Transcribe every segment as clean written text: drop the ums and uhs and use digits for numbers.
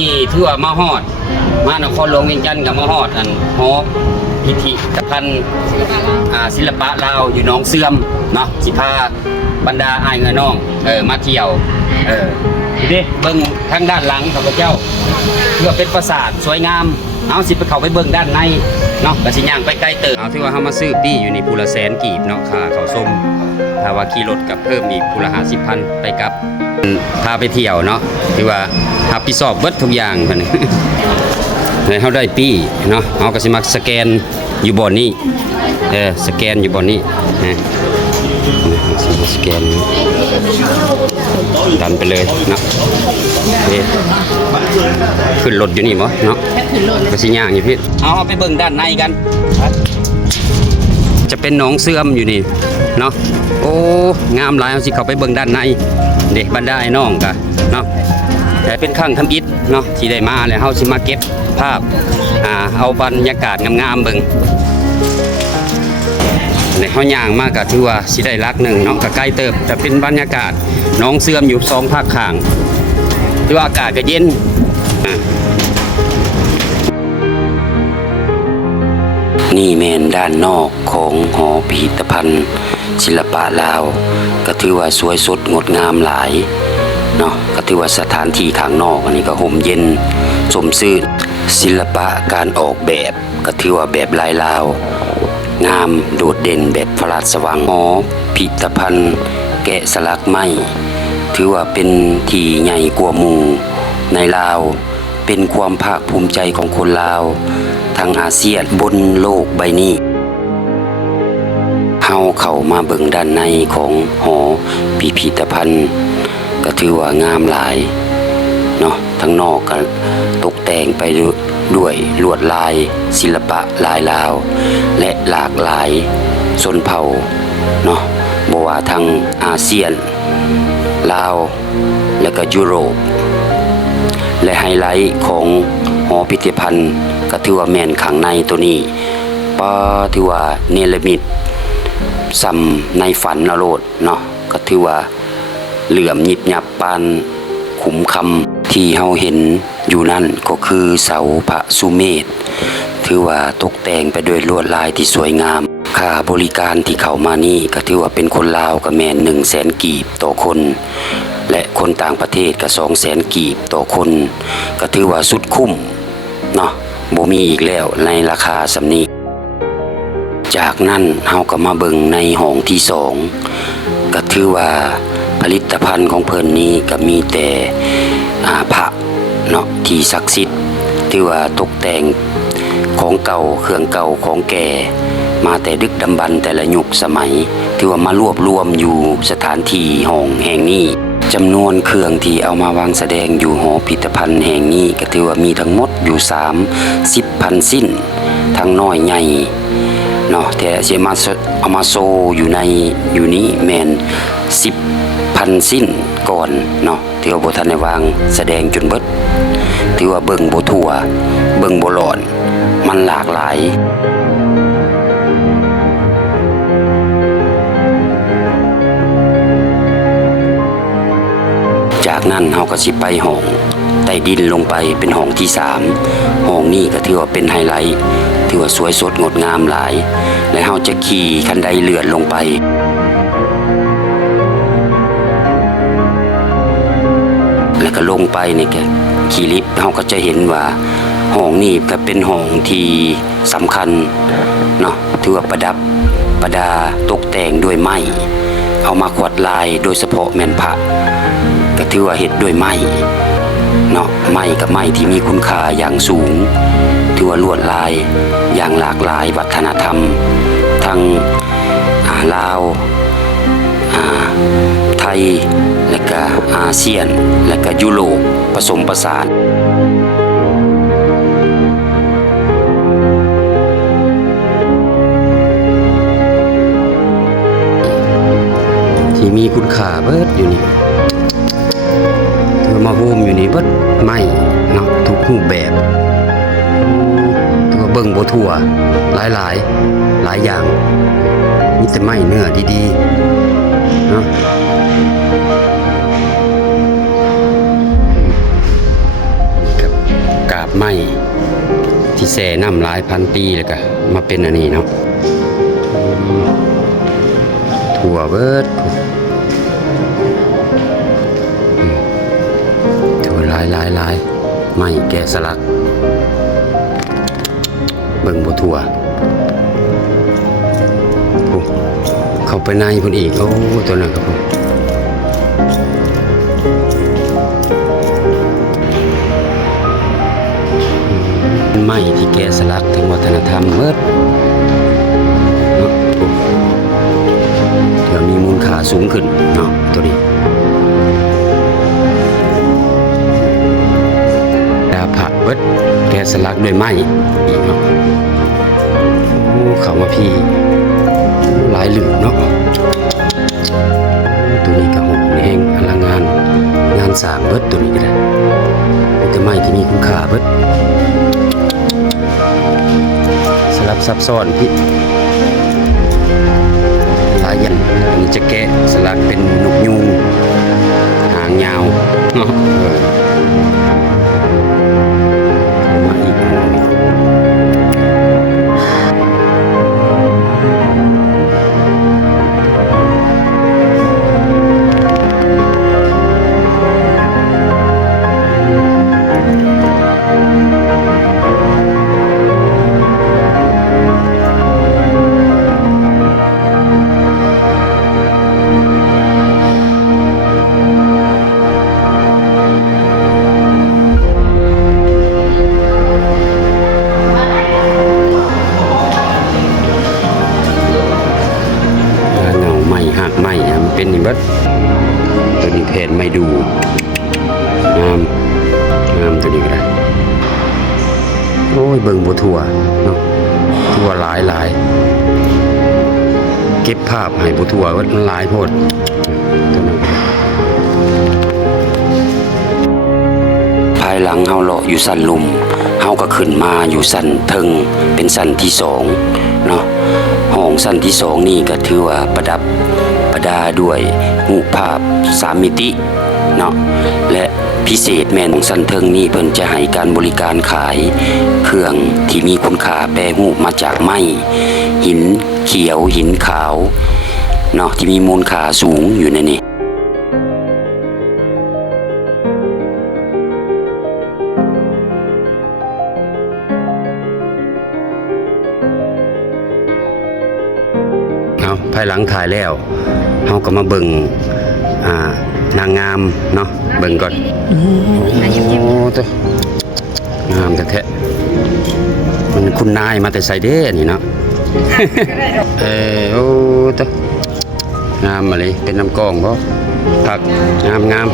ที่ถือว่ามาฮอดมานครหลวงเวียงจันทน์กับมาฮอดอันหอพิพิธภัณฑ์ศิลปะลาวอยู่หนองเสื่อมเนาะสิพาบรรดาอ้ายเงินน้องมาเที่ยวเบิ่งทางด้านหลังข้าพเจ้าเพื่อเป็นปราสาทสวยงามเอาสิไปเข้าไปเบิ่งด้านในเนาะก็สิย่างไปไกลเติบเอาที่ว่าเฮามาซื้อปี้อยู่นี่ผู้ละแสนกีบเนาะค่าเข้าชมถ้าว่าขี่รถกับเพิ่มอีกผู้ละ50,000ไปกับพาไปเที่ยวเนาะที่ว่ารับผิดชอบเบิดทุกอย่างเพิ่น เลยเฮาได้ปี้เนาะเฮาก็สิมักสแกนอยู่บ่อนนี้สแกนอยู่บ่อนนี้นะสแกนดันไปเลยเนาะขึ้นรถอยู่นี่บ่เนาะก็สิย่างอยู่พี่เอาไปเบิ่งด้านในกันจะเป็นหนองเสื่อมอยู่นี่เนาะโอ้งามหลายเอาสิเข้าไปเบิ่งด้านในเด็กบรรดาไอ้น้องกะเนาะแต่เป็นข้างทำอิฐเนาะที่ได้มาแล้วเฮาสิมาเก็บภาพเอาบรรยากาศงามๆเบิ่งในเฮาย่างมากก็ถือว่าสิได้ลักหนึ่งเนาะก็ใกล้เติบแต่เป็นบรรยากาศหนองเสื่อมอยู่2ภาคข้างถือว่าอากาศก็เย็นนี่แม่นด้านนอกของหอพิพิธภัณฑ์ศิลปะลาวก็ถือว่าสวยสดงดงามหลายเนาะก็ถือว่าสถานที่ข้างนอกอันนี้ก็ห่มเย็นสมชื่นศิลปะการออกแบบก็ถือว่าแบบลายลาวงามโดดเด่นแบบพระราชวังหอพิพิธภัณฑ์แกะสลักไม้ถือว่าเป็นที่ใหญ่กว่าหมู่ในลาวเป็นความภาคภูมิใจของคนลาวทางอาเซียนบนโลกใบนี้เฮาเข้ามาเบิ่งด้านในของหอพิพิธภัณฑ์ก็ถือว่างามหลายเนาะทั้งนอกก็ตกแต่งไปด้วยลวดลายศิลปะลายลาวและหลากหลายชนเผ่าเนาะบ่ว่าทางอาเซียนลาวและก็ยุโรปและไฮไลท์ของหอพิพิธภัณฑ์ก็ถือว่าแม่นข้างในตัวนี้ถือว่าเนรมิตซ้ำในฝันนโรดเนาะก็ถือว่าเหลื่อมยิบยับปานขุมคำที่เฮาเห็นอยู่นั่นก็คือเสาพระสุเมธถือว่าตกแต่งไปด้วยลวดลายที่สวยงามค่าบริการที่เข้ามานี่ก็ถือว่าเป็นคนลาวก็แม่น100,000 กีบต่อคนและคนต่างประเทศก็200,000 กีบต่อคนก็ถือว่าสุดคุ้มเนาะบ่มีอีกแล้วในราคาสำนี้จากนั้นเฮาก็มาเบิ่งในห้องที่2ก็ถือว่าผลิตภัณฑ์ของเพิ่นนี้ก็มีแต่พระเนาะที่ศักดิ์สิทธิ์ถือว่าตกแต่งของเก่าเครื่องเก่าของแก่มาแต่ดึกดำบรรพ์แต่ละยุคสมัยถือว่ามารวบรวมอยู่สถานที่ห้องแห่งนี้จำนวนเครื่องที่เอามาวางแสดงอยู่หอพิพิธภัณฑ์แห่งนี้ก็ถือว่ามีทั้งหมดอยู่30,000 สิ้นทั้งน้อยใหญ่เนาะแต่สิเอามาโซอยู่นี้แม่น10,000 สิ้นก่อนเนาะถือว่าบ่ทันได้วางแสดงจนเบิดถือว่าเบิ่งบ่ทั่วเบิ่งบ่หลอนมันหลากหลายจากนั้นเฮาก็สิไปห้องใต้ดินลงไปเป็นห้องที่3ห้องนี้ก็ถือว่าเป็นไฮไลท์ถือว่าสวยสดงดงามหลายและเฮาจะขี่คันไดเลื่อนลงไปแล้วก็ลงไปนี่แกขี่ลิฟต์เฮาก็จะเห็นว่าห้องนี้ก็เป็นห้องที่สำคัญเนาะถือว่าประดาตกแต่งด้วยไม้เอามาขวดลายโดยเฉพาะแม่นพระก็ถือว่าเฮ็ดด้วยไม้เนาะไม้กับไม้ที่มีคุณค่าอย่างสูงถือว่าลวดลายอย่างหลากหลายวัฒนธรรมทั้งลาวไทยและก็อาเซียนและก็ยุโรปผสมผสานที่มีคุณค่าเบิดอยู่นี่ถือมาโฮมอยู่นี่เบิดไม่เนาะทุกรูปแบบตัวเบิ่งบ่ทั่วหลายอย่างมีแต่ไม้เนื้อดีๆเนาะครับ บไม้ที่แช่น้ำหลายพันปีแล้วก็มาเป็นอันนี้เนาะถั่วเบิดถั่วหลายไม้แกะสลักเบิ่งบ่ถั่วโอ้เข้าไปในพุ่นอีกโอ้ตัวนั้นครับผมไม้ที่แกะสลักถึงวัฒนธรรมเบิดเนาะโอ้เดี๋ยวมีมูลค่าสูงขึ้นเนาะตัวนี้ดาบผักเบิดแกะสลักด้วยไม้อีกเนาะโอ้เข้ามาพี่หลายหลืมเนาะตัวนี้ก็หกนี่เองอลังงานสร้างเบิดตัวนี้ก็ได้แต่ไม้ที่มีคุณค่าเบิดสลับซับซ้อนพี่หลายอย่างอันนี้จะแกะสลักเป็นนกยูงหางยาวเนาะมาอีกหักไม้มันเป็นนี่เบิดตัวนี้เพนไม่ดูงามตัวนี้ก็ได้โอ้ยเบิ่งบัวถั่วเนาะถั่วหลายเก็บภาพให้บัวถั่วว่ามันหลายโพดตัวนั้นภายหลังเฮาเลาะอยู่สันลุมเฮาก็ขึ้นมาอยู่สันเทิงเป็นสันที่สองเนาะห้องสันที่สองนี่ก็ถือว่าประดับประดาด้วยรูปภาพ3มิติเนาะและพิเศษแม่นของสันเทิงนี่เพิ่นจะให้การบริการขายเครื่องที่มีคุณค่าแปรรูปมาจากไม้หินเขียวหินขาวเนาะที่มีมูลค่าสูงอยู่ในนี้ภายหลังถ่ายแล้วเฮาก็มาเบิ่งนางงามเนาะเบิ่งก่อนโอ้ตัวงามแท้ๆมันคุณนายมาแต่ไสเด้นี่เนาะโอ้ตัวงามมาเลยเป็นน้ำกองบ่ผักงาม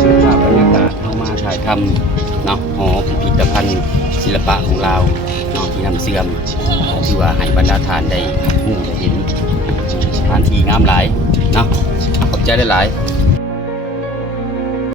ชื่อภาพบรรยากาศเฮามาถ่ายทำเนาะหอพิพิธภัณฑ์ศิลปะของเราเนาะที่นำเสื่อมที่ว่าให้บรรดาทานได้เห็นสถานที่งามหลายเนาะขอบใจได้หลาย